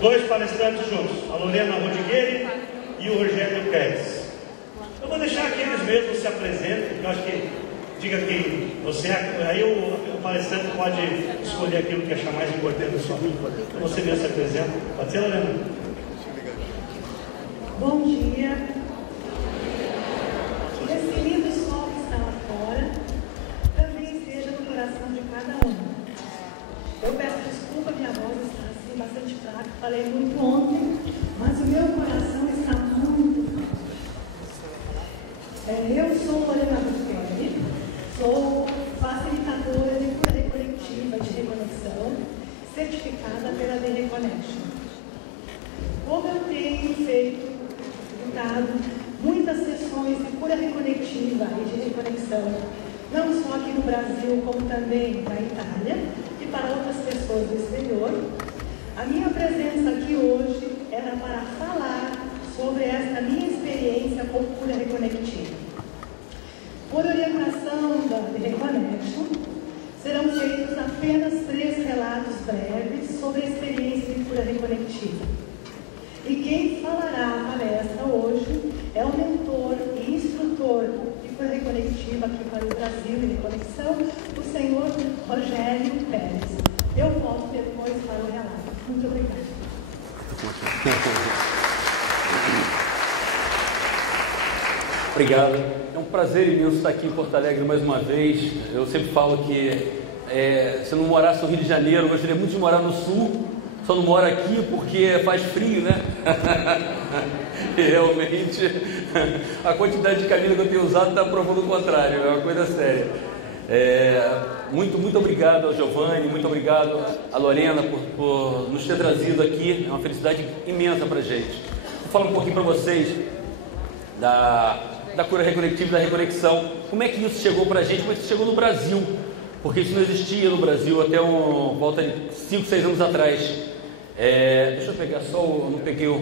dois palestrantes juntos, a Lorena Rodrigues e o Rogério Pérez. Eu vou deixar que eles mesmos se apresentem, porque eu acho que diga quem você é, aí o palestrante pode escolher aquilo que achar mais importante na sua vida. Então você mesmo se apresenta. Pode ser, Lorena? Bom dia. Esse lindo sol que está lá fora também esteja no coração de cada um. Eu peço desculpa, minha voz está assim bastante fraca, falei muito ontem, mas o meu coração está muito fraco. Eu sou Lorena Rodrigues, sou facilitadora de cura coletiva de reconexão, certificada pela The Reconnection. Como eu tenho dado muitas sessões de cura reconectiva e de reconexão, não só aqui no Brasil, como também na Itália e para outras pessoas do exterior, a minha presença aqui hoje era para falar sobre esta minha experiência com cura reconectiva. Por orientação da The Reconnection, serão feitos apenas 3 relatos breves sobre a experiência de cura reconectiva. E quem falará a palestra hoje é o mentor e instrutor de cura reconectiva aqui para o Brasil e Reconexão, o senhor Rogério Pérez. Eu volto depois para o relato. Muito obrigada. Obrigado. É um prazer imenso estar aqui em Porto Alegre mais uma vez. Eu sempre falo que se eu não morasse no Rio de Janeiro, eu gostaria muito de morar no Sul. Só não moro aqui porque faz frio, né? E realmente a quantidade de camisa que eu tenho usado está provando o contrário, é uma coisa séria. Muito obrigado ao Giovanni, muito obrigado à Lorena por nos ter trazido aqui. É uma felicidade imensa para a gente. Vou falar um pouquinho para vocês da cura reconectiva e da reconexão. Como é que isso chegou para a gente? Como é que isso chegou no Brasil? Porque isso não existia no Brasil até volta de 5, 6 anos atrás. Deixa eu pegar só eu não peguei o...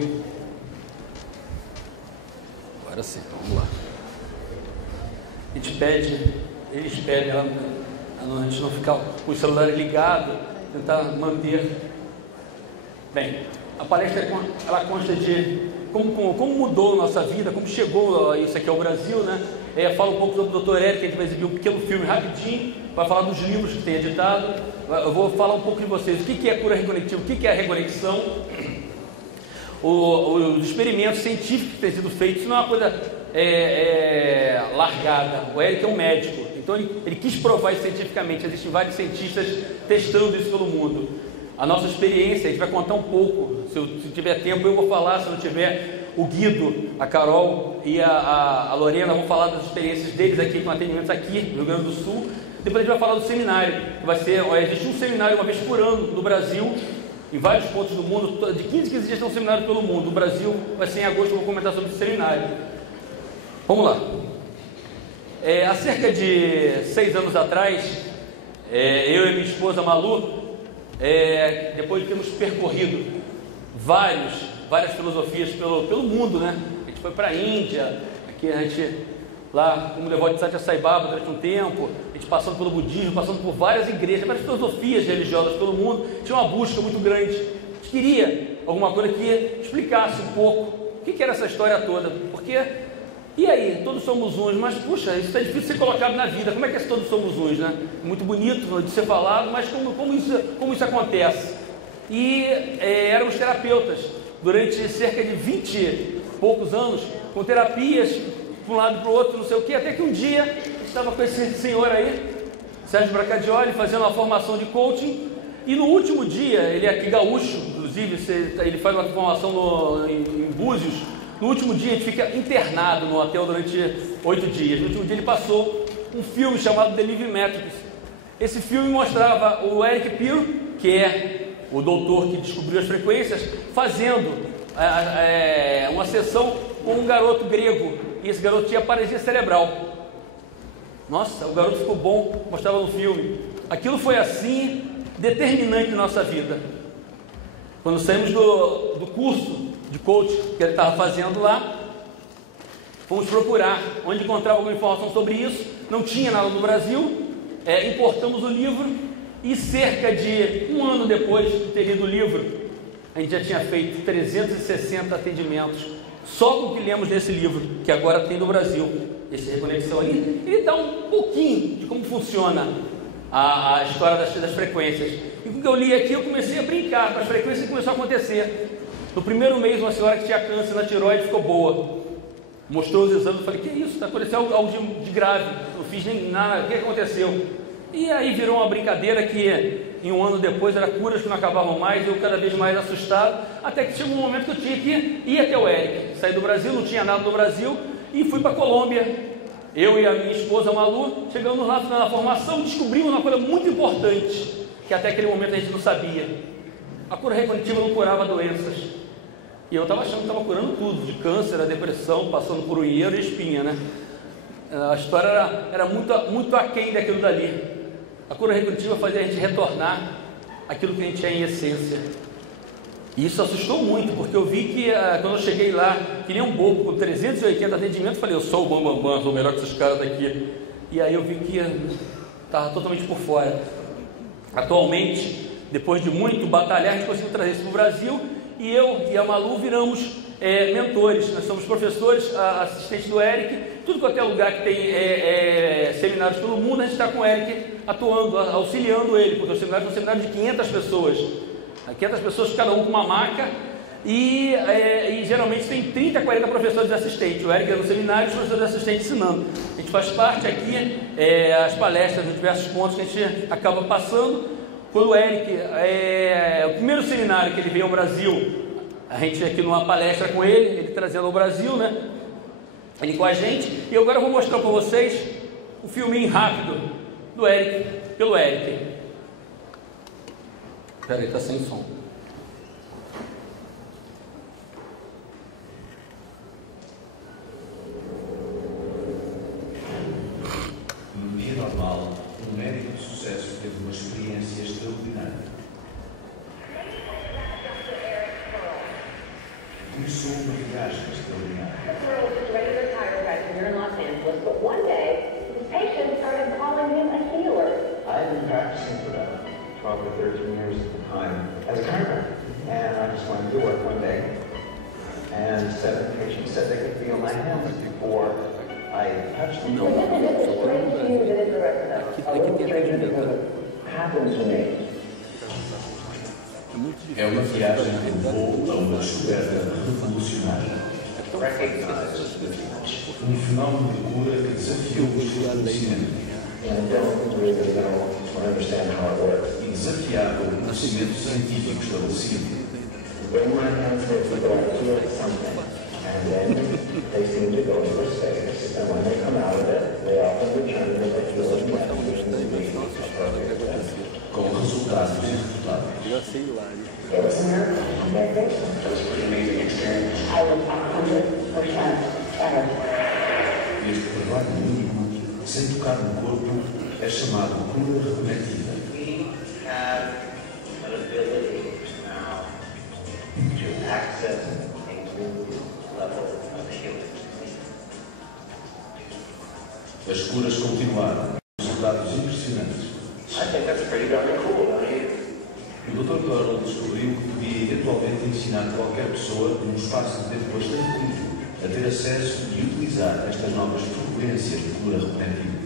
Agora sim, vamos lá. Eles pedem a gente não ficar com o celular ligado, tentar manter. Bem, a palestra ela consta de como mudou a nossa vida, como chegou isso aqui ao Brasil, né? Fala um pouco sobre o Dr. Eric, que a gente vai exibir um pequeno filme rapidinho, vai falar dos livros que tem editado. Eu vou falar um pouco de vocês, o que é cura reconectiva, o que é a reconexão, os experimentos científicos que têm sido feitos. Isso não é uma coisa largada. O Eric é um médico, então ele quis provar isso cientificamente. Existem vários cientistas testando isso pelo mundo. A nossa experiência, a gente vai contar um pouco, se tiver tempo eu vou falar, se não tiver, o Guido, a Carol e a Lorena vão falar das experiências deles aqui, com atendimentos aqui no Rio Grande do Sul. Depois a gente vai falar do seminário, que vai ser, existe um seminário uma vez por ano no Brasil, em vários pontos do mundo, de 15 dias tem um seminário pelo mundo. O Brasil vai ser em agosto, eu vou comentar sobre esse seminário. Vamos lá. Há cerca de 6 anos atrás, eu e minha esposa Malu, depois de termos percorrido várias filosofias pelo mundo, né? A gente foi para a Índia, aqui a gente lá como devoto de Satya Sai Baba durante um tempo, a gente passando pelo budismo, passando por várias igrejas, várias filosofias religiosas pelo mundo. Tinha uma busca muito grande. A gente queria alguma coisa que explicasse um pouco o que era essa história toda, porque e aí, todos somos uns, mas puxa, isso é difícil de ser colocado na vida. Como é que é todos somos uns, né? Muito bonito de ser falado, mas como isso acontece? E éramos terapeutas durante cerca de 20 e poucos anos, com terapias para um lado e para o outro, não sei o que, até que um dia a gente estava com esse senhor aí, Sérgio Bracadioli, fazendo uma formação de coaching, e no último dia, ele é aqui gaúcho, inclusive, ele faz uma formação em Búzios. No último dia a gente fica internado no hotel durante 8 dias. No último dia ele passou um filme chamado The Living Matrix. Esse filme mostrava o Eric Pearl, que é o doutor que descobriu as frequências, fazendo uma sessão com um garoto grego. E esse garoto tinha paralisia cerebral. Nossa, o garoto ficou bom, mostrava no filme. Aquilo foi assim determinante na nossa vida. Quando saímos do curso de coach que ele estava fazendo lá, fomos procurar onde encontrava alguma informação sobre isso. Não tinha nada no Brasil. Importamos o livro e cerca de um ano depois de ter lido o livro, a gente já tinha feito 360 atendimentos, só com o que lemos nesse livro, que agora tem no Brasil. Esse Reconexão ali, ele dá um pouquinho de como funciona a história das frequências. E com o que eu li aqui, eu comecei a brincar com as frequências que começou a acontecer. No primeiro mês, uma senhora que tinha câncer na tireoide ficou boa. Mostrou os exames, eu falei, que isso? Está acontecendo algo de grave. Não fiz nem nada, o que aconteceu? E aí virou uma brincadeira que, em um ano depois, era curas que não acabavam mais, eu cada vez mais assustado, até que chegou um momento que eu tinha que ir até o Eric. Saí do Brasil, não tinha nada no Brasil, e fui para a Colômbia. Eu e a minha esposa Malu, chegamos lá na formação, descobrimos uma coisa muito importante, que até aquele momento a gente não sabia. A cura recognitiva não curava doenças. E eu estava achando que estava curando tudo, de câncer, a depressão, passando por unheiro e espinha, né? A história era muito aquém daquilo dali. A cura recognitiva fazia a gente retornar aquilo que a gente é em essência. E isso assustou muito, porque eu vi que quando eu cheguei lá, que nem um bobo, com 380 atendimentos, eu falei, eu sou o bambambam, sou melhor que esses caras daqui. E aí eu vi que estava totalmente por fora. Atualmente, depois de muito batalhar, a gente conseguiu trazer isso para o Brasil, e eu e a Malu viramos mentores. Nós somos professores, assistentes do Eric, tudo quanto é lugar que tem seminários pelo mundo, a gente está com o Eric atuando, auxiliando ele, porque o seminário é um seminário de 500 pessoas. 500 pessoas, cada um com uma maca, e geralmente tem 30, 40 professores assistentes. O Eric é no seminário e os professores assistentes ensinando. A gente faz parte aqui, as palestras, os diversos pontos que a gente acaba passando. Quando o Eric, o primeiro seminário que ele veio ao Brasil, a gente aqui numa palestra com ele trazendo ao Brasil, né? Ele com a gente, e agora eu vou mostrar para vocês um filminho rápido do Eric, pelo Eric. Espera aí, está sem som. No dia normal, um médico de sucesso teve uma experiência extraordinária. Começou uma viagem extraordinária. I've been practicing for about 12 or 13 years at the time as a chiropractor. And I just went to work one day, and 7 patients said they could feel my hands before I touched them. Happens to me. É uma viagem que levou a uma descoberta revolucionária. Um fenómeno de cura que desafiou o esclarecimento. E desafiava o conhecimento científico estabelecido. Com resultados irrefutáveis. Este trabalho único, sem tocar no corpo, é chamado cura recognitiva. As curas continuaram, resultados impressionantes. O Dr. Pearl descobriu que podia eventualmente ensinar qualquer pessoa, num espaço de tempo bastante curto, a ter acesso e utilizar estas novas frequências de cura recognitiva.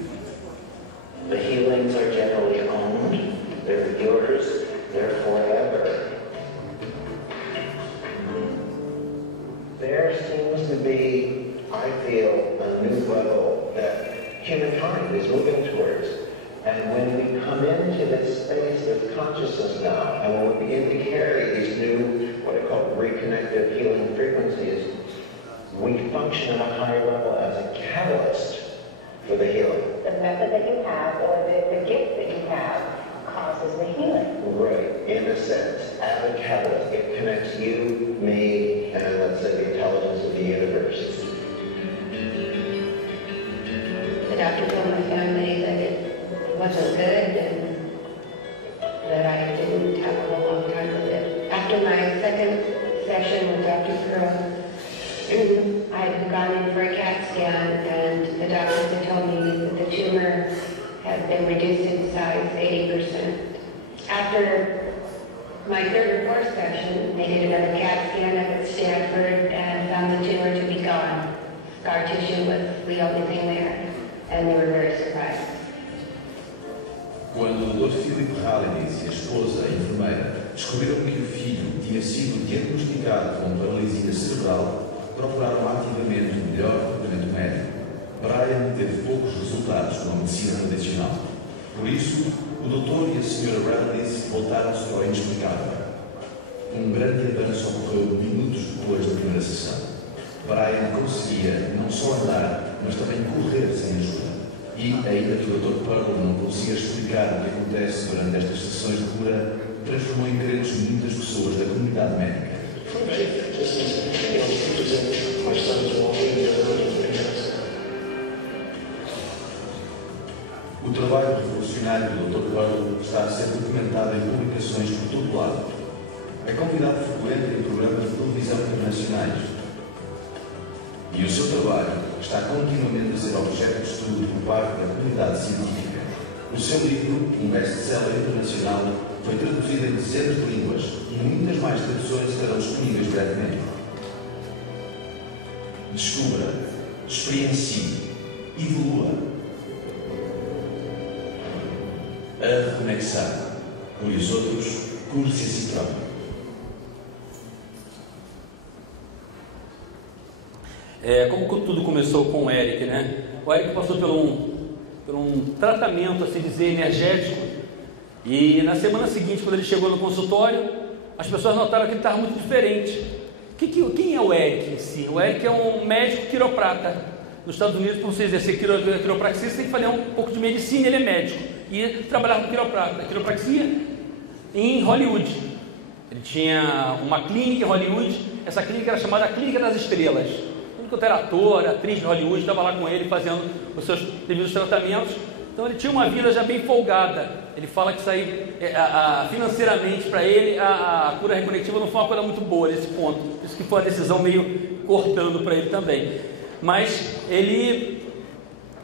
The healings are generally owned, they're yours, they're forever. There seems to be, I feel, a new level that humankind is moving towards. And when we come into this space of consciousness now, and when we begin to carry these new, what I call reconnective healing frequencies, we function at a higher level as a catalyst for the healing. The method that you have, or the gift that you have, causes the healing. Right, in a sense, as a catalyst, it connects you, me, and let's say the intelligence of the universe. The doctor told my family that it wasn't good and that I didn't have a whole long time with it. After my second session with Dr. Pearl, I had gone in for a CAT scan, and the doctors had told me that the tumor had been reduced in size 80%. After my third or fourth session, they did another CAT scan up at Stanford and found the tumor to be gone. Scar tissue was the only thing there, and they were very surprised. Quando o Dr. Philip Halliday e a esposa, a enfermeira, descobriram que o filho tinha sido diagnosticado com paralisia cerebral, procuraram ativamente o melhor tratamento médico. Brian teve poucos resultados com a medicina tradicional. Por isso, o Dr. e a Sra. Radley voltaram-se para o inexplicável. Grande avanço ocorreu minutos depois da primeira sessão. Brian conseguia não só andar, mas também correr sem ajuda. E, ainda que o Dr. Pearl não consiga explicar o que acontece durante estas sessões de cura, transformou em crentes muitas pessoas da comunidade médica. O trabalho revolucionário do Dr. Pearl está a ser documentado em publicações por todo lado. É convidado frequente em programas de televisão internacionais. E o seu trabalho está continuamente a ser objeto de estudo por parte da comunidade científica. O seu livro, um best-seller internacional, foi traduzido em dezenas de línguas e muitas mais traduções estarão disponíveis brevemente. Descubra, experiencie, evolua. A reconexar. Por os outros, cure-se a si próprio. Como tudo começou com o Eric, né? O Eric passou por um tratamento, assim dizer, energético, e na semana seguinte, quando ele chegou no consultório, as pessoas notaram que ele estava muito diferente. Quem é o Eric em si? O Eric é um médico quiroprata. Nos Estados Unidos, para você exercer quiropraxia, você tem que fazer um pouco de medicina, ele é médico, e trabalhava com quiropraxia em Hollywood. Ele tinha uma clínica em Hollywood, essa clínica era chamada Clínica das Estrelas. Quando era ator, atriz de Hollywood, estava lá com ele fazendo os seus devidos tratamentos. Então ele tinha uma vida já bem folgada. Ele fala que isso aí, financeiramente para ele, a cura reconectiva não foi uma coisa muito boa nesse ponto. Isso que foi uma decisão meio cortando para ele também. Mas ele,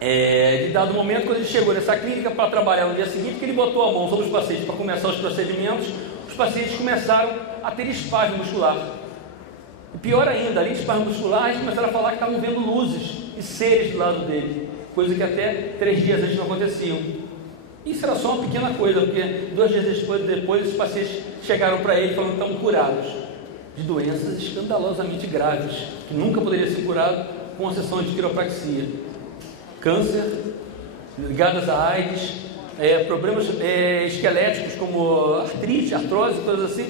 de dado momento, quando ele chegou nessa clínica para trabalhar no dia seguinte, que ele botou a mão sobre os pacientes para começar os procedimentos, os pacientes começaram a ter espasmo muscular. E pior ainda, além de espasmo muscular, eles começaram a falar que estavam vendo luzes e seres do lado dele, coisa que até 3 dias antes não aconteciam. Isso era só uma pequena coisa, porque 2 dias depois os pacientes chegaram para ele falando que estavam curados de doenças escandalosamente graves, que nunca poderiam ser curadas com uma sessão de quiropraxia. Câncer, ligadas a AIDS, problemas esqueléticos como artrite, artrose, coisas assim,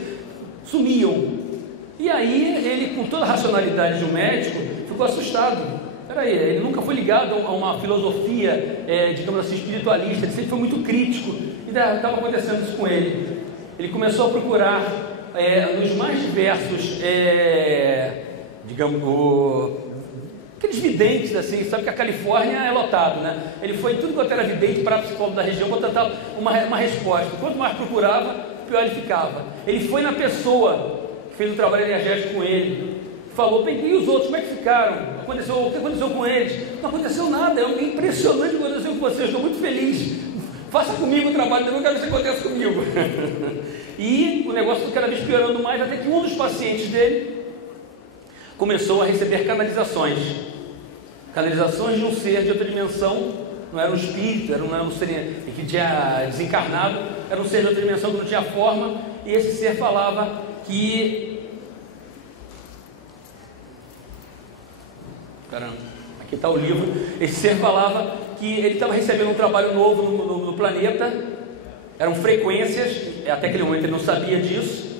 sumiam. E aí ele, com toda a racionalidade de um médico, ficou assustado. Peraí, ele nunca foi ligado a uma filosofia, digamos assim, espiritualista, ele sempre foi muito crítico, e estava acontecendo isso com ele. Ele começou a procurar nos mais diversos, digamos, aqueles videntes, assim, sabe que a Califórnia é lotado, né? Ele foi em tudo quanto era vidente para psicólogo da região para tentar uma resposta. Quanto mais procurava, pior ele ficava. Ele foi na pessoa fez um trabalho energético com ele, falou, bem, e os outros, como é que ficaram? O que aconteceu com eles? Não aconteceu nada, é impressionante o que aconteceu com vocês, estou muito feliz, faça comigo o trabalho, eu não quero ver se acontece comigo. E o negócio ficou cada vez piorando mais, até que um dos pacientes dele começou a receber canalizações de um ser de outra dimensão, não era um espírito, não era um ser que tinha desencarnado, era um ser de outra dimensão que não tinha forma, e esse ser falava que, caramba, aqui está o livro, esse ser falava que ele estava recebendo um trabalho novo no planeta, eram frequências, até aquele momento ele não sabia disso,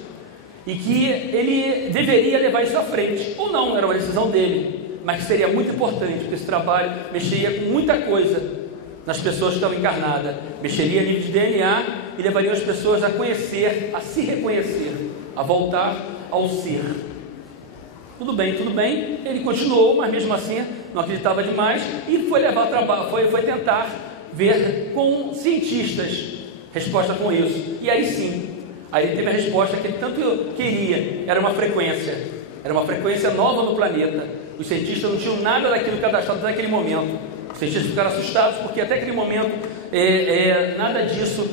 e que ele deveria levar isso à frente, ou não, era uma decisão dele, mas que seria muito importante, porque esse trabalho mexeria com muita coisa nas pessoas que estavam encarnadas, mexeria a nível de DNA e levaria as pessoas a conhecer, a se reconhecer, a voltar ao ser. Tudo bem, ele continuou, mas mesmo assim não acreditava demais e foi levar trabalho, foi tentar ver com cientistas resposta com isso, e aí sim, aí ele teve a resposta que ele tanto queria, era uma frequência nova no planeta. Os cientistas não tinham nada daquilo cadastrado naquele momento, os cientistas ficaram assustados porque até aquele momento nada disso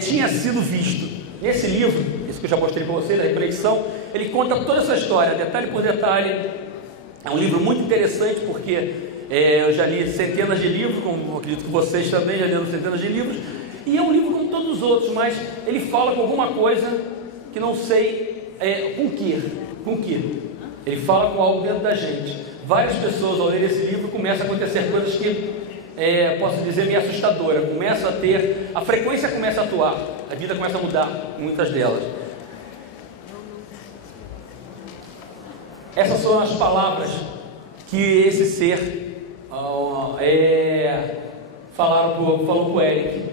tinha sido visto. Nesse livro, esse esse que eu já mostrei para vocês, a reconexão, ele conta toda essa história, detalhe por detalhe. É um livro muito interessante, porque eu já li centenas de livros, como acredito que vocês também já leram centenas de livros, e é um livro como todos os outros, mas ele fala com alguma coisa que não sei com que. Ele fala com algo dentro da gente. Várias pessoas, ao ler esse livro, começam a acontecer coisas que, posso dizer, meio assustadora. A frequência começa a atuar, a vida começa a mudar, muitas delas. Essas são as palavras que esse ser falou para o Eric.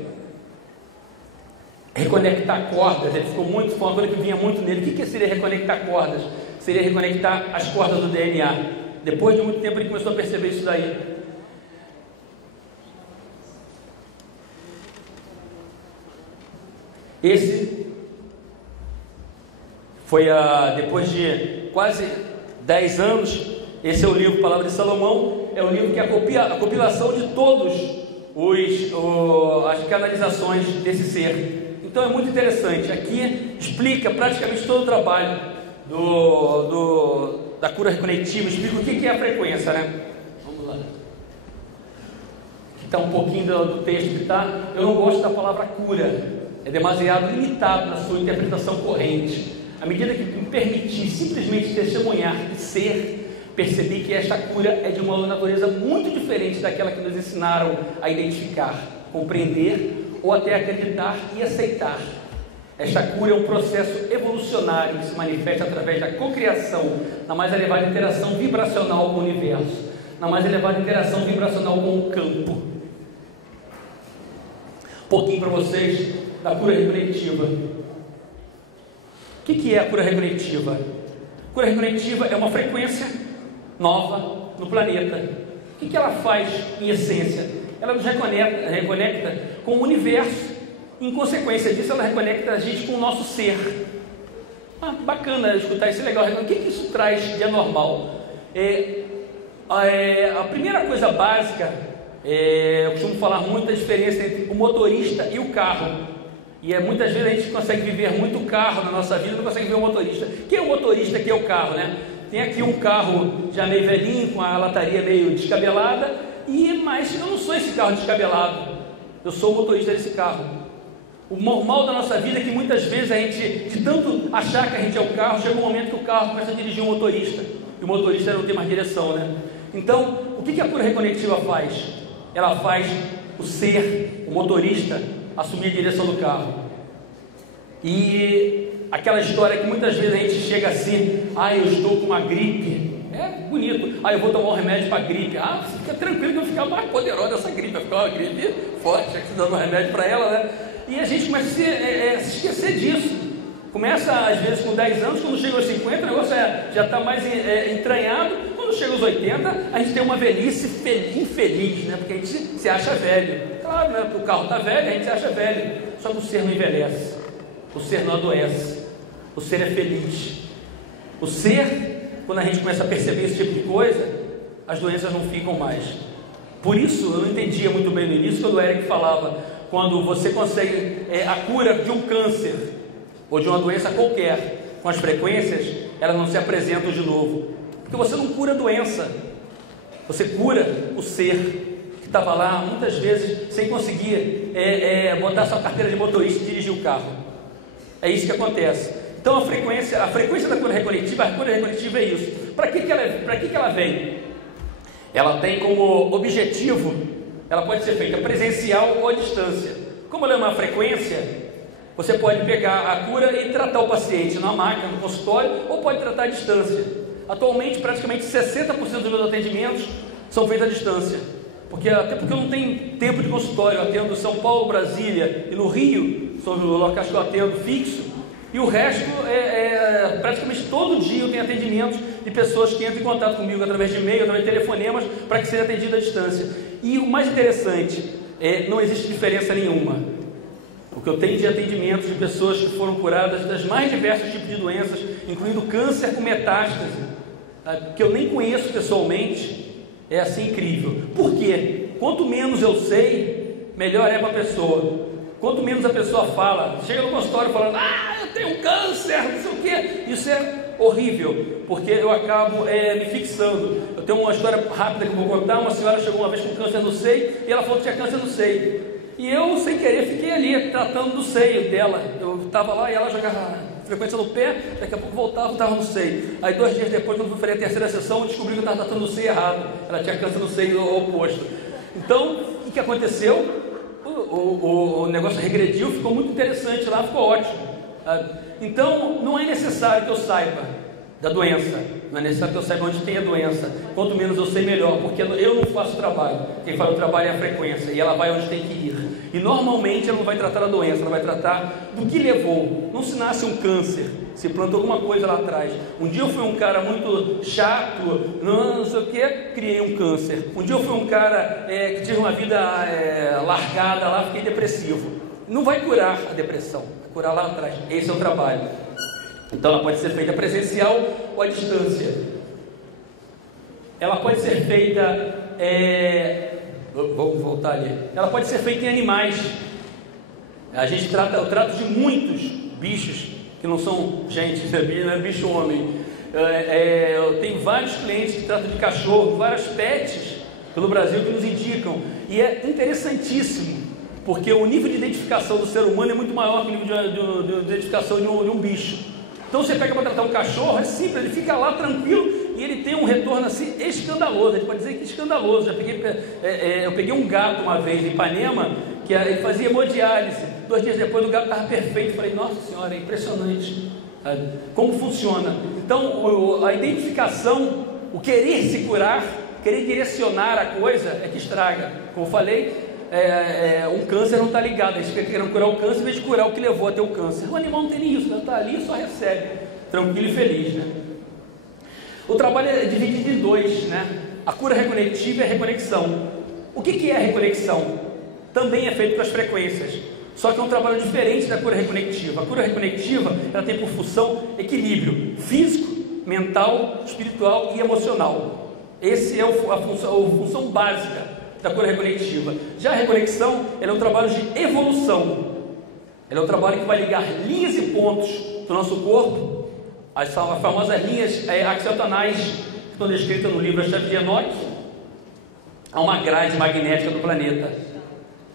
Reconectar cordas, ele ficou foi uma coisa que vinha muito nele. O que seria reconectar cordas? Seria reconectar as cordas do DNA. Depois de muito tempo ele começou a perceber isso daí. Esse foi depois de quase 10 anos, esse é o livro Palavra de Salomão, é o livro que é a compilação de todos as canalizações desse ser. Então é muito interessante. Aqui explica praticamente todo o trabalho da cura reconectiva, explica o que é a frequência, né? Vamos lá. Aqui está um pouquinho do texto que está. Eu não gosto da palavra cura, é demasiado limitado na sua interpretação corrente. À medida que me permitir simplesmente testemunhar e ser, percebi que esta cura é de uma natureza muito diferente daquela que nos ensinaram a identificar, compreender ou até acreditar e aceitar. Esta cura é um processo evolucionário que se manifesta através da cocriação, na mais elevada interação vibracional com o universo, na mais elevada interação vibracional com o campo. Um pouquinho para vocês da cura reconectiva. O que é a cura reconectiva? A cura reconectiva é uma frequência nova no planeta. O que ela faz em essência? Ela nos reconecta com o universo. Em consequência disso, ela reconecta a gente com o nosso ser. Bacana escutar isso, é legal. O que isso traz de anormal? A primeira coisa básica, eu costumo falar muito da diferença entre o motorista e o carro. E muitas vezes a gente consegue viver muito o carro na nossa vida, não consegue ver o motorista. Quem é o motorista, quem é o carro, né? Tem aqui um carro já meio velhinho, com a lataria meio descabelada, mas eu não sou esse carro descabelado, eu sou o motorista desse carro. O normal da nossa vida é que muitas vezes a gente, de tanto achar que a gente é o carro, chega um momento que o carro começa a dirigir o motorista, e o motorista não tem mais direção, né? Então, o que a cura reconectiva faz? Ela faz o ser, o motorista, assumir a direção do carro. E aquela história que muitas vezes a gente chega assim: eu estou com uma gripe. É bonito. Eu vou tomar um remédio para gripe. Você fica tranquilo que vai ficar mais poderosa essa gripe. Vai ficar uma gripe forte, já que você dando um remédio para ela, né? E a gente começa a se esquecer disso. Começa às vezes com 10 anos, quando chega aos 50, o negócio já está mais entranhado. Quando chega aos 80, a gente tem uma velhice infeliz, né? Porque a gente se acha velho. Claro, né? Porque o carro está velho, a gente se acha velho. Só que o ser não envelhece, o ser não adoece, o ser é feliz. O ser, quando a gente começa a perceber esse tipo de coisa, as doenças não ficam mais. Por isso, eu não entendia muito bem no início, quando o Eric falava, quando você consegue a cura de um câncer, ou de uma doença qualquer, com as frequências, elas não se apresentam de novo. Porque você não cura a doença, você cura o ser que estava lá, muitas vezes, sem conseguir botar sua carteira de motorista e dirigir o carro. É isso que acontece. Então a frequência da cura reconectiva é isso. Para que ela vem? Ela tem como objetivo, ela pode ser feita presencial ou à distância. Como ela é uma frequência, você pode pegar a cura e tratar o paciente na máquina, no consultório, ou pode tratar à distância. Atualmente, praticamente 60% dos meus atendimentos são feitos à distância. Até porque eu não tenho tempo de consultório. Eu atendo São Paulo, Brasília e no Rio, são os locais que eu atendo fixo. E o resto, praticamente todo dia eu tenho atendimentos de pessoas que entram em contato comigo através de e-mail, através de telefonemas, para que seja atendido à distância. E o mais interessante, não existe diferença nenhuma. O que eu tenho de atendimentos de pessoas que foram curadas das mais diversos tipos de doenças, incluindo câncer com metástase, que eu nem conheço pessoalmente, é assim incrível. Por quê? Quanto menos eu sei, melhor é para a pessoa. Quanto menos a pessoa fala, chega no consultório falando: eu tem um câncer, não sei o quê. Isso é horrível, porque eu acabo me fixando. Eu tenho uma história rápida que eu vou contar. Uma senhora chegou uma vez com câncer no seio e ela falou que tinha câncer no seio. E eu, sem querer, fiquei ali tratando do seio dela. Eu estava lá e ela jogava frequência no pé, daqui a pouco voltava e estava no seio. Aí 2 dias depois, quando eu falei a terceira sessão, eu descobri que eu estava tratando do seio errado. Ela tinha câncer no seio oposto. Então, o que aconteceu? O negócio regrediu, ficou muito interessante lá, ficou ótimo. Então, não é necessário que eu saiba da doença, não é necessário que eu saiba onde tem a doença. Quanto menos eu sei, melhor, porque eu não faço o trabalho. Quem faz o trabalho é a frequência, e ela vai onde tem que ir. E normalmente ela não vai tratar a doença, ela vai tratar do que levou. Não se nasce um câncer, se planta alguma coisa lá atrás. Um dia eu fui um cara muito chato, não sei o que, criei um câncer. Um dia eu fui um cara que tive uma vida largada lá, fiquei depressivo. Não vai curar a depressão, vai curar lá atrás. Esse é o trabalho. Então ela pode ser feita presencial ou à distância. Ela pode ser feita vamos voltar ali. Ela pode ser feita em animais. Eu trato de muitos bichos que não são gente, não é bicho homem. Eu tenho vários clientes que tratam de cachorro, várias pets pelo Brasil que nos indicam. E é interessantíssimo, porque o nível de identificação do ser humano é muito maior que o nível de identificação de um bicho. Então você pega para tratar um cachorro, é simples, ele fica lá tranquilo e ele tem um retorno assim escandaloso. A gente pode dizer que escandaloso. Eu peguei um gato uma vez em Ipanema, que ele fazia hemodiálise. 2 dias depois o gato estava perfeito. Falei, nossa senhora, é impressionante, sabe? Como funciona. Então a identificação, o querer se curar, querer direcionar a coisa é que estraga. Como eu falei, um câncer não está ligado. A gente fica querendo curar o câncer em vez de curar o que levou a ter o câncer. O animal não tem nem isso, ele está ali e só recebe, tranquilo e feliz, né? O trabalho é dividido em 2, né? A cura reconectiva e a reconexão. O que é a reconexão? Também é feito com as frequências, só que é um trabalho diferente da cura reconectiva. A cura reconectiva, ela tem por função equilíbrio físico, mental, espiritual e emocional. Esse é a função básica da cura reconectiva. Já a reconexão, ela é um trabalho de evolução. Ela é um trabalho que vai ligar linhas e pontos do nosso corpo, as famosas linhas axiotonais, que estão descritas no livro A Chave de Enoch, a uma grade magnética do planeta.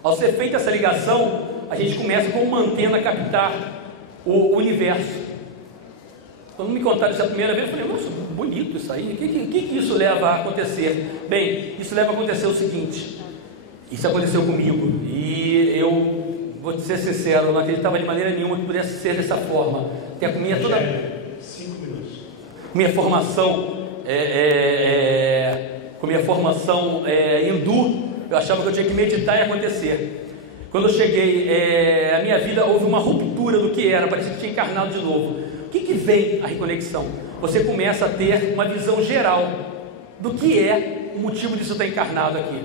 Ao ser feita essa ligação, a gente começa com uma antena a captar o universo. Quando me contaram isso a primeira vez, eu falei, nossa, bonito isso aí. O que isso leva a acontecer? Bem, isso leva a acontecer o seguinte. Isso aconteceu comigo. E eu vou te ser sincero, eu não acreditava de maneira nenhuma que pudesse ser dessa forma. Porque a minha toda... 5 minutos. Minha formação com minha formação hindu, eu achava que eu tinha que meditar e acontecer. Quando eu cheguei, a minha vida houve uma ruptura do que era, parecia que tinha encarnado de novo. O que vem a reconexão? Você começa a ter uma visão geral do que é o motivo disso estar encarnado aqui.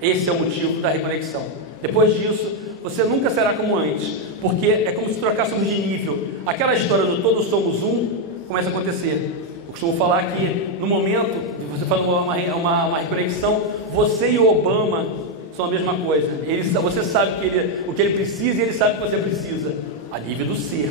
Esse é o motivo da reconexão. Depois disso, você nunca será como antes, porque é como se trocássemos de nível. Aquela história do todos somos um começa a acontecer. Eu costumo falar que no momento de você fazer uma reconexão, você e o Obama são a mesma coisa. Você sabe o que ele precisa e ele sabe o que você precisa, a nível do ser.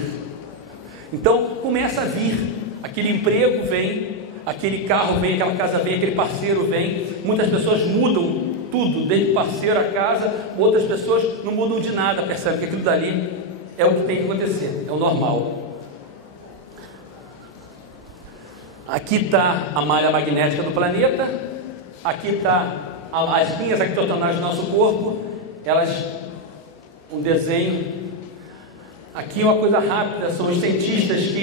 Então começa a vir, aquele emprego vem, aquele carro vem, aquela casa vem, aquele parceiro vem. Muitas pessoas mudam tudo, desde parceiro a casa. Outras pessoas não mudam de nada, percebem que aquilo dali é o que tem que acontecer, é o normal. Aqui está a malha magnética do planeta, aqui está as linhas axiotonais do nosso corpo, um desenho. Aqui uma coisa rápida, são os cientistas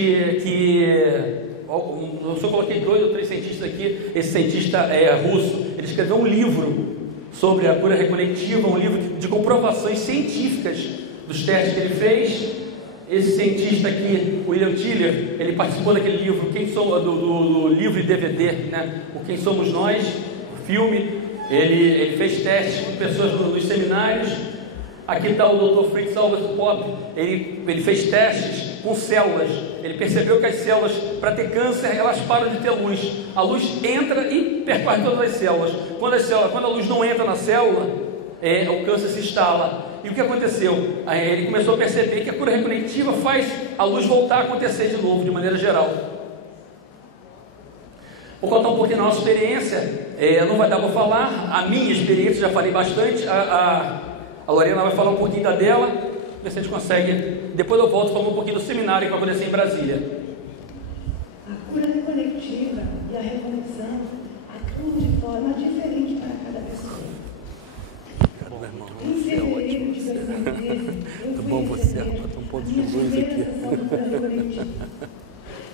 eu só coloquei 2 ou 3 cientistas aqui. Esse cientista é russo, ele escreveu um livro sobre a cura reconectiva, um livro de comprovações científicas dos testes que ele fez. Esse cientista aqui, o William Tiller, ele participou daquele livro, do livro e DVD, né? O Quem Somos Nós, o filme. Ele fez testes com pessoas nos seminários. Aqui está o Dr. Fritz Albert Popp, ele fez testes com células. Ele percebeu que as células, para ter câncer, elas param de ter luz. A luz entra e percorre todas as células. Quando a luz não entra na célula, o câncer se instala. E o que aconteceu? Aí ele começou a perceber que a cura reconectiva faz a luz voltar a acontecer de novo, de maneira geral. Vou contar um pouquinho da nossa experiência, não vai dar para falar, a minha experiência, já falei bastante, a Lorena vai falar um pouquinho da dela, ver se a gente consegue, depois eu volto falando um pouquinho do seminário que vai acontecer em Brasília. A cura reconectiva e a reconexão atuam de forma diferente para cada pessoa. Em fevereiro de 2013, eu fui receber a minha primeira sessão de cura reconectiva.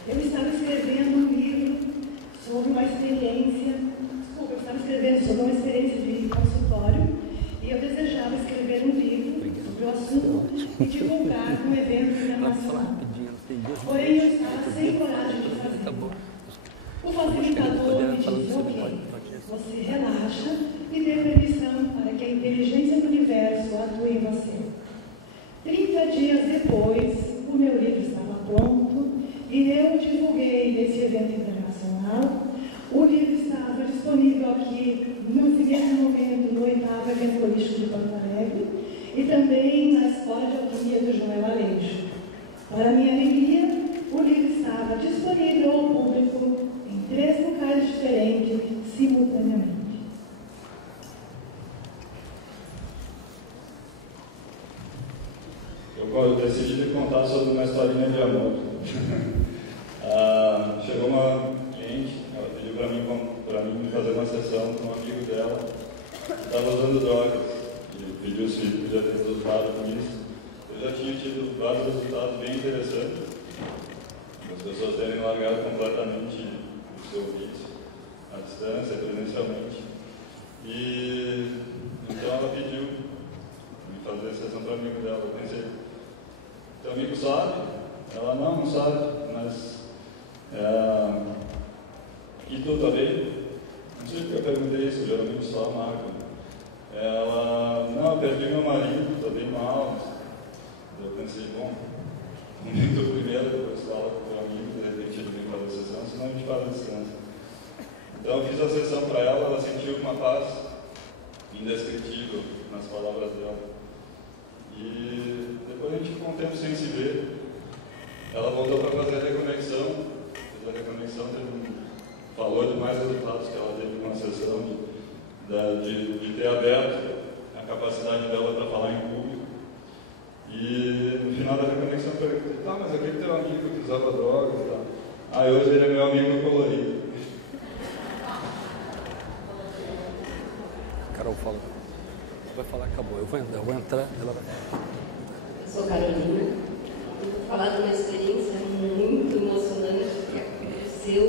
Eu estava escrevendo um livro sobre uma experiência, eu estava escrevendo sobre uma experiência de consultório e eu desejava escrever um livro sobre o assunto e divulgar um evento internacional. Porém, eu estava sem coragem de fazer. O facilitador me disse: ok, você relaxa e dê permissão para que a inteligência do universo atue em você. 30 dias depois, o meu livro estava pronto e eu divulguei esse evento internacional. O livro estava disponível aqui no primeiro momento no 8º evento holístico de Porto Alegre e também na Escola de Alquimia do Joel Aleixo. Para minha alegria, o livro estava disponível ao público em 3 locais diferentes, simultaneamente. Eu decidi contar sobre uma historinha de amor. Chegou uma cliente, ela pediu para mim fazer uma sessão com um amigo dela que estava usando drogas e pediu se podia ter resultado com isso. Eu já tinha tido vários resultados bem interessantes, as pessoas terem largado completamente o seu vício, à distância, presencialmente. E então ela pediu me fazer a sessão para o amigo dela. Eu pensei, teu amigo sabe? Ela não sabe, mas e tu também? Não sei porque eu perguntei isso, geralmente só a Marco. Ela, não, perdi meu marido, estou bem mal. Eu pensei, bom, muito primeiro, depois fala com o teu amigo, de repente ele vem fazer a sessão, senão a gente faz a distância. Então eu fiz a sessão para ela, ela sentiu uma paz indescritível nas palavras dela. E depois a gente ficou um tempo sem se ver. Ela voltou para fazer a reconexão. Fez a reconexão, falou de mais resultados que ela teve com a sessão, de ter aberto a capacidade dela para falar em público. E no final da reconexão eu perguntei, tá, mas aquele teu amigo que usava drogas e tal. Hoje ele é meu amigo colorido. Carol fala. Vai falar, acabou. Eu vou entrar, ela vai. Eu sou Carolina. Eu vou falar de uma experiência muito emocionante que aconteceu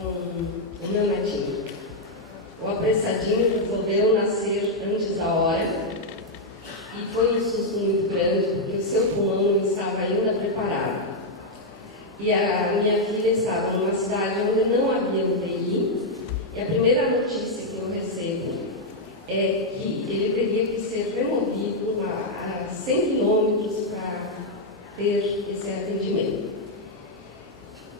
com o meu netinho. O apressadinho resolveu nascer antes da hora e foi um susto muito grande porque o seu pulmão não estava ainda preparado. E a minha filha estava numa cidade onde não havia UTI e a primeira notícia que eu recebo é que ele teria que ser removido a 100 quilômetros para ter esse atendimento.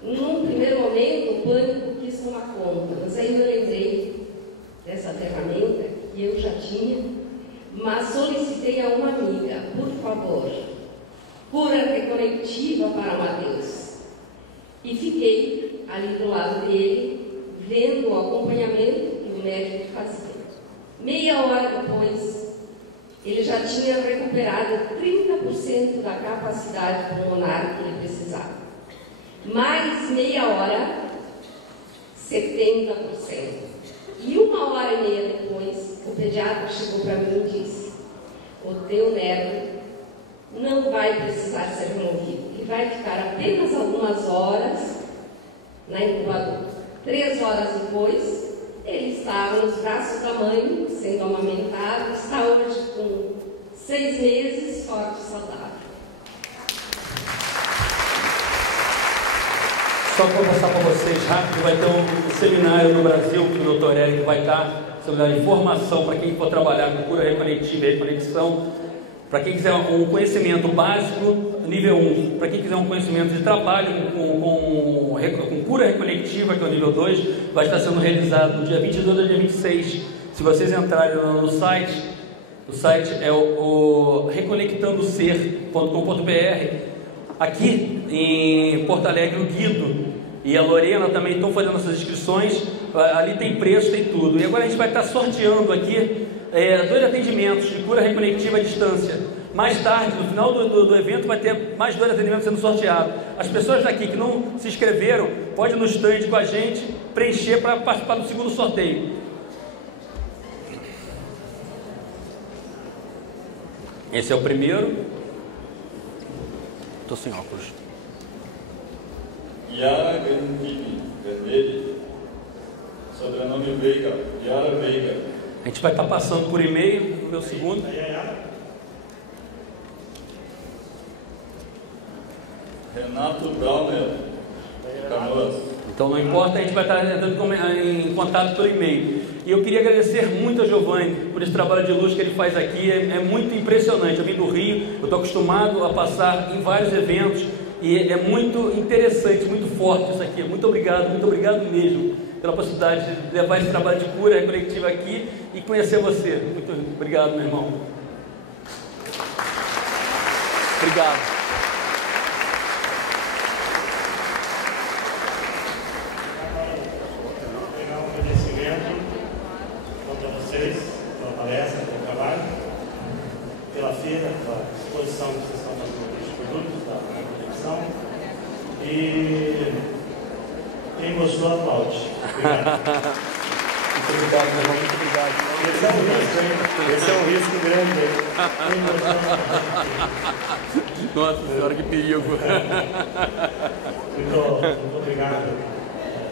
Num primeiro momento, o pânico quis tomar conta, mas aí eu lembrei dessa ferramenta que eu já tinha, mas solicitei a uma amiga, por favor, cura reconectiva para Mateus. E fiquei ali do lado dele, vendo o acompanhamento que o médico fazia. Meia hora depois, ele já tinha recuperado 30% da capacidade pulmonar que ele precisava. Mais meia hora, 70%. E 1h30 depois, o pediatra chegou para mim e disse: o teu nervo não vai precisar ser removido. Ele vai ficar apenas algumas horas na incubadora. 3 horas depois, ele estava nos braços da mãe, sendo amamentado, está hoje com 6 meses, forte e saudável. Só para passar para vocês rápido, vai ter um seminário no Brasil que o Dr. Eric vai estar, seminário de formação para quem for trabalhar com cura reconectiva e reconexão, para quem quiser um conhecimento básico, nível 1, para quem quiser um conhecimento de trabalho com cura reconectiva, que é o nível 2, vai estar sendo realizado no dia 22 ao dia 26. Se vocês entrarem no site, O site é o reconectandoser.com.br. Aqui em Porto Alegre, o Guido e a Lorena também estão fazendo essas inscrições. Ali tem preço, tem tudo. E agora a gente vai estar sorteando aqui 2 atendimentos de cura reconectiva à distância. Mais tarde, no final do evento, vai ter mais 2 atendimentos sendo sorteados. As pessoas daqui que não se inscreveram, podem ir no stand com a gente preencher para participar do segundo sorteio. Esse é o primeiro. Estou sem óculos. Yara Grandini, Verdelli. Sobrenome Veiga, Yara Veiga. A gente vai estar passando por e-mail no meu segundo. Renato Brauner, Canoas. Então não importa, a gente vai estar entrando em contato por e-mail. E eu queria agradecer muito a Giovanni por esse trabalho de luz que ele faz aqui, é muito impressionante. Eu vim do Rio, eu estou acostumado a passar em vários eventos e é muito interessante, muito forte isso aqui. Muito obrigado mesmo pela possibilidade de levar esse trabalho de cura reconectiva aqui e conhecer você. Muito obrigado, meu irmão. Obrigado. Pela palestra, pelo trabalho, pela feira, pela exposição que vocês estão fazendo dos produtos da conexão. E quem gostou, aplaude. Obrigado. Muito obrigado, meu irmão. Muito obrigado. Esse é um risco, hein? Esse é um risco grande, hein? Nossa senhora, que perigo. Muito obrigado a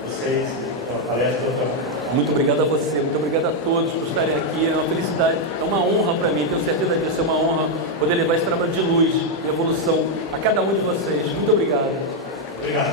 vocês pela palestra, pelo trabalho. Muito obrigado a você, muito obrigado a todos por estarem aqui, é uma felicidade, é uma honra para mim, tenho certeza disso, é uma honra poder levar esse trabalho de luz e evolução a cada um de vocês. Muito obrigado. Obrigado.